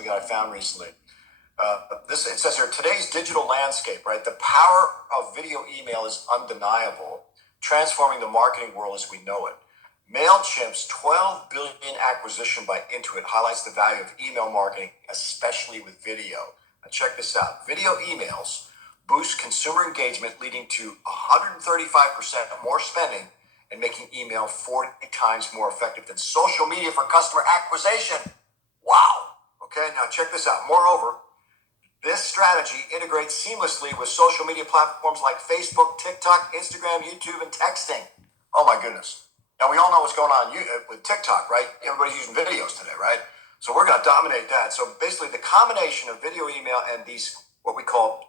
something that I found recently. It says here, today's digital landscape, right? The power of video email is undeniable, transforming the marketing world as we know it. MailChimp's 12 billion acquisition by Intuit highlights the value of email marketing, especially with video. Now check this out. Video emails boost consumer engagement, leading to 135% more spending and making email 40 times more effective than social media for customer acquisition. Wow. Okay, now check this out. Moreover, this strategy integrates seamlessly with social media platforms like Facebook, TikTok, Instagram, YouTube, and texting. Oh my goodness. Now we all know what's going on with TikTok, right? Everybody's using videos today, right? So we're going to dominate that. So basically the combination of video, email, and these, what we call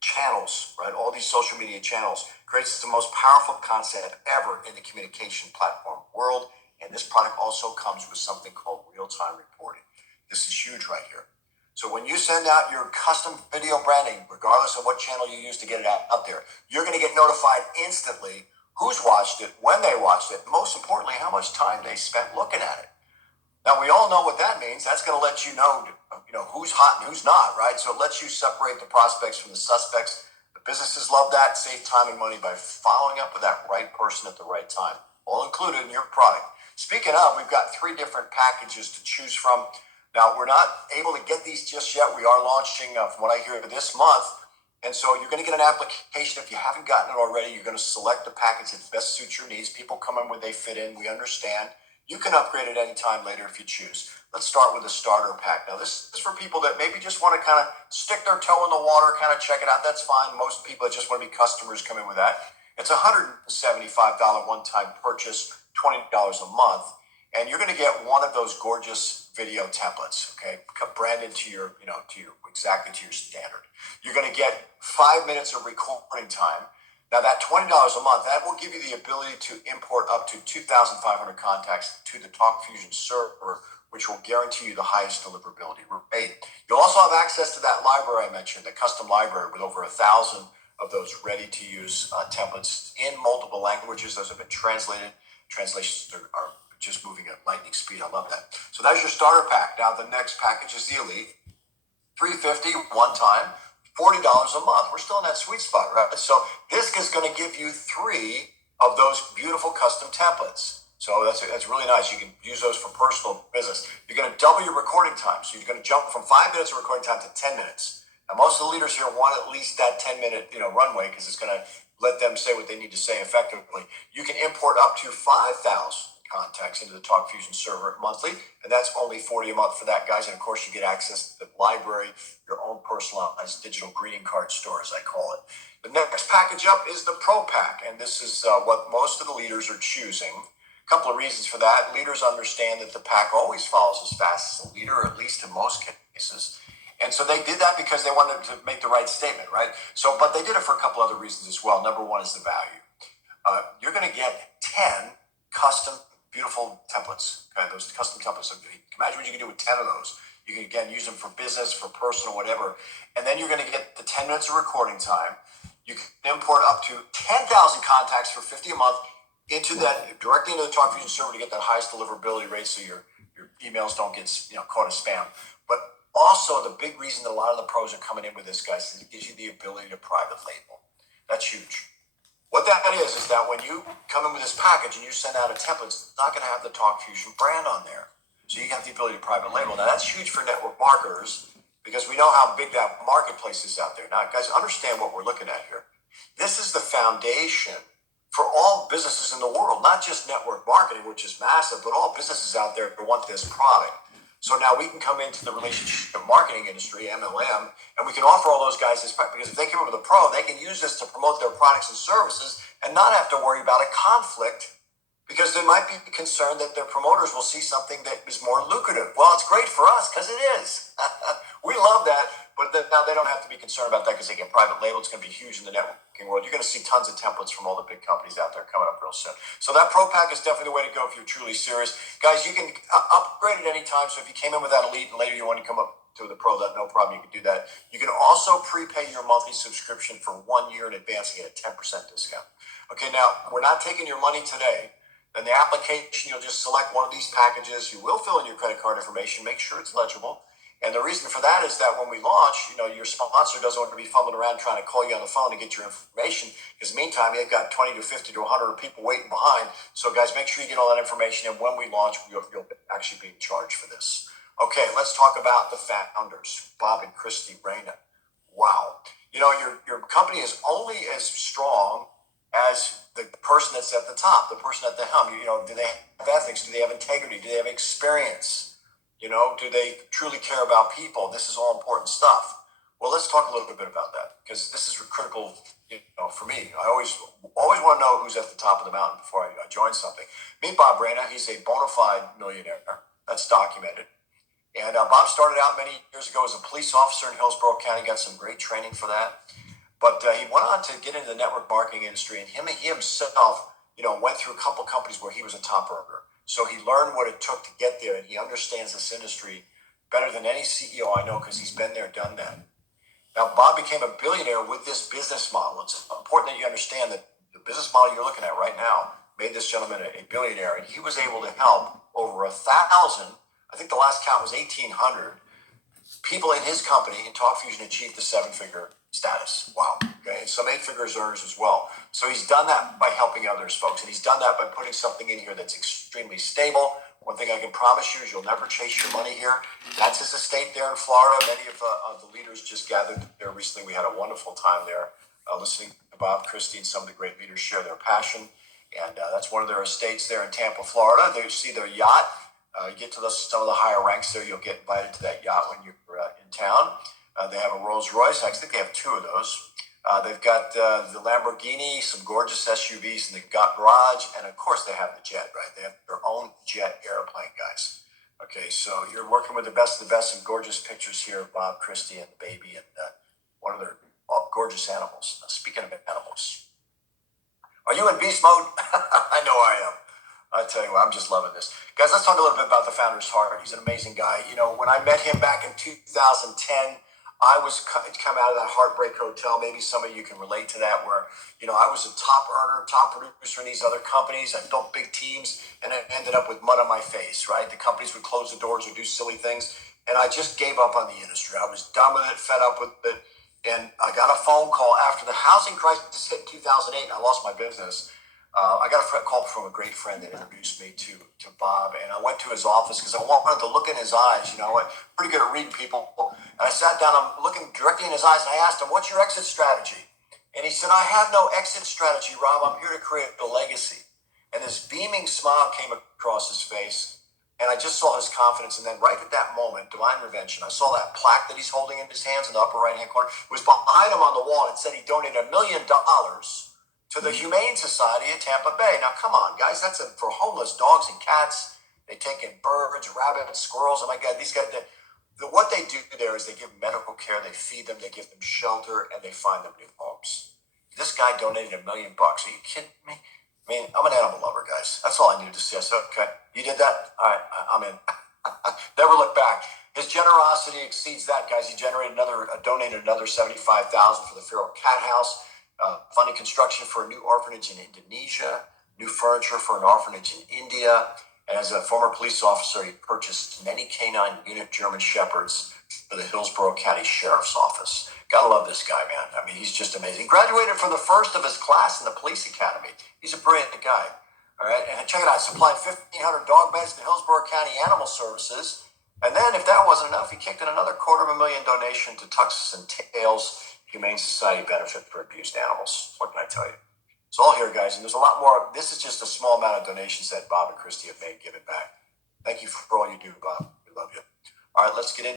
channels, right? All these social media channels creates the most powerful concept ever in the communication platform world. And this product also comes with something called real-time reporting. This is huge right here. So when you send out your custom video branding, regardless of what channel you use to get it out there, you're going to get notified instantly who's watched it, when they watched it, most importantly, how much time they spent looking at it. Now, we all know what that means. That's going to let you know who's hot and who's not, right? So it lets you separate the prospects from the suspects. The businesses love that, save time and money by following up with that right person at the right time, all included in your product. Speaking of, we've got 3 different packages to choose from. Now, we're not able to get these just yet. We are launching, from what I hear, this month. And so you're going to get an application. If you haven't gotten it already, you're going to select the package that best suits your needs. People come in where they fit in. We understand. You can upgrade it any time later if you choose. Let's start with the starter pack. Now, this is for people that maybe just want to kind of stick their toe in the water, kind of check it out. That's fine. Most people that just want to be customers come in with that. It's a $175 one-time purchase, $20 a month. And you're going to get one of those gorgeous video templates, okay, branded to your exactly to your standard. You're going to get 5 minutes of recording time. Now that $20 a month, that will give you the ability to import up to 2,500 contacts to the TalkFusion server, which will guarantee you the highest deliverability rate. You'll also have access to that library I mentioned, the custom library with over 1,000 of those ready-to-use templates in multiple languages. Those have been translated. Translations are just moving at lightning speed. I love that. So that's your starter pack. Now the next package is the Elite. $350 one time, $40 a month. We're still in that sweet spot, right? So this is going to give you 3 of those beautiful custom templates. So that's really nice. You can use those for personal business. You're going to double your recording time. So you're going to jump from 5 minutes of recording time to 10 minutes. Now most of the leaders here want at least that 10-minute runway because it's going to let them say what they need to say effectively. You can import up to 5,000 contacts into the TalkFusion server monthly, and that's only $40 a month for that, guys. And of course, you get access to the library, your own personalized digital greeting card store, as I call it. The next package up is the Pro Pack, and this is what most of the leaders are choosing. A couple of reasons for that. Leaders understand that the pack always follows as fast as the leader, or at least in most cases. And so they did that because they wanted to make the right statement, right? So, but they did it for a couple other reasons as well. Number one is the value. You're going to get 10 custom beautiful templates. Okay, those custom templates. Imagine what you can do with 10 of those. You can, again, use them for business, for personal, whatever. And then you're going to get the 10 minutes of recording time. You can import up to 10,000 contacts for $50 a month into that, directly into the TalkFusion server to get that highest deliverability rate so your emails don't get caught as spam. But also the big reason that a lot of the pros are coming in with this, guys, is it gives you the ability to private label. That's huge. What that is that when you come in with this package and you send out a template, it's not going to have the TalkFusion brand on there. So you have the ability to private label. Now that's huge for network marketers because we know how big that marketplace is out there. Now, guys, understand what we're looking at here. This is the foundation for all businesses in the world, not just network marketing, which is massive, but all businesses out there who want this product. So now we can come into the relationship marketing industry, MLM, and we can offer all those guys this product because if they come up with a pro, they can use this to promote their products and services and not have to worry about a conflict because they might be concerned that their promoters will see something that is more lucrative. Well, it's great for us because it is. We love that, but now they don't have to be concerned about that because they get private label. It's going to be huge in the networking world. You're going to see tons of templates from all the big companies out there coming up real soon. So that Pro Pack is definitely the way to go if you're truly serious. Guys, you can upgrade at any time. So if you came in with that Elite and later you want to come up to the Pro, that no problem, you can do that. You can also prepay your monthly subscription for 1 year in advance and get a 10% discount. Okay, now we're not taking your money today. In the application, you'll just select one of these packages. You will fill in your credit card information, make sure it's legible. And the reason for that is that when we launch, your sponsor doesn't want to be fumbling around trying to call you on the phone to get your information. Because meantime, you've got 20 to 50 to 100 people waiting behind. So guys, make sure you get all that information. And when we launch, you'll actually be charged for this. Okay, let's talk about the founders, Bob and Christy Reyna. Wow. Your company is only as strong as the person that's at the top, the person at the helm. Do they have ethics? Do they have integrity? Do they have experience? Do they truly care about people? This is all important stuff. Well, let's talk a little bit about that because this is critical, for me. I always want to know who's at the top of the mountain before I join something. Meet Bob Reyna. He's a bona fide millionaire. That's documented. And Bob started out many years ago as a police officer in Hillsborough County, got some great training for that. But he went on to get into the network marketing industry, and he himself, went through a couple companies where he was a top earner. So he learned what it took to get there, and he understands this industry better than any CEO I know because he's been there, done that. Now, Bob became a billionaire with this business model. It's important that you understand that the business model you're looking at right now made this gentleman a billionaire, and he was able to help over 1,000, I think the last count was 1,800, people in his company in TalkFusion achieved the seven-figure status. Wow. Okay. And some eight-figure earners as well. So he's done that by helping others, folks. And he's done that by putting something in here that's extremely stable. One thing I can promise you is you'll never chase your money here. That's his estate there in Florida. Many of the leaders just gathered there recently. We had a wonderful time there listening to Bob, Christy, and some of the great leaders share their passion. And that's one of their estates there in Tampa, Florida. They see their yacht. You get to some of the higher ranks there, you'll get invited to that yacht when you're in town. They have a Rolls Royce. I think they have two of those. They've got the Lamborghini, some gorgeous SUVs in the garage, and of course they have the jet, right? They have their own jet airplane, guys. Okay, so you're working with the best of the best. Some gorgeous pictures here of Bob, Christy, and the baby, and one of their gorgeous animals. Speaking of animals, are you in beast mode? I know I am. I tell you what, I'm just loving this. Guys, let's talk a little bit about the founder's heart. He's an amazing guy. When I met him back in 2010, I was come out of that heartbreak hotel. Maybe some of you can relate to that, where, I was a top earner, top producer in these other companies. I built big teams, and I ended up with mud on my face, right? The companies would close the doors or do silly things, and I just gave up on the industry. I was done with it, fed up with it, and I got a phone call after the housing crisis hit in 2008, and I lost my business. I got a call from a great friend that introduced me to Bob, and I went to his office because I wanted to look in his eyes. I'm pretty good at reading people. And I sat down, I'm looking directly in his eyes, and I asked him, "What's your exit strategy?" And he said, "I have no exit strategy, Rob. I'm here to create a legacy." And this beaming smile came across his face, and I just saw his confidence. And then right at that moment, divine intervention, I saw that plaque that he's holding in his hands in the upper right-hand corner. It was behind him on the wall, and it said he donated $1 million to the Humane Society of Tampa Bay. Now, come on, guys. That's for homeless dogs and cats. They take in birds, rabbits, squirrels. Oh, my God. These guys, what they do there is they give medical care, they feed them, they give them shelter, and they find them new homes. This guy donated $1 million. Are you kidding me? I mean, I'm an animal lover, guys. That's all I needed to say. I said, okay, you did that? All right, I'm in. Never look back. His generosity exceeds that, guys. He donated another $75,000 for the Feral Cat House. Funding construction for a new orphanage in Indonesia, new furniture for an orphanage in India, and as a former police officer, he purchased many canine unit German Shepherds for the Hillsborough County Sheriff's Office. Gotta love this guy, man. I mean, he's just amazing. Graduated from the first of his class in the police academy. He's a brilliant guy. All right, and check it out. Supplied 1,500 dog beds to Hillsborough County Animal Services. And then, if that wasn't enough, he kicked in another $250,000 donation to Tuxes and Tails Humane Society benefit for abused animals. What can I tell you? It's all here, guys, and there's a lot more. This is just a small amount of donations that Bob and Christy have made, given back. Thank you for all you do, Bob. We love you. All right, let's get into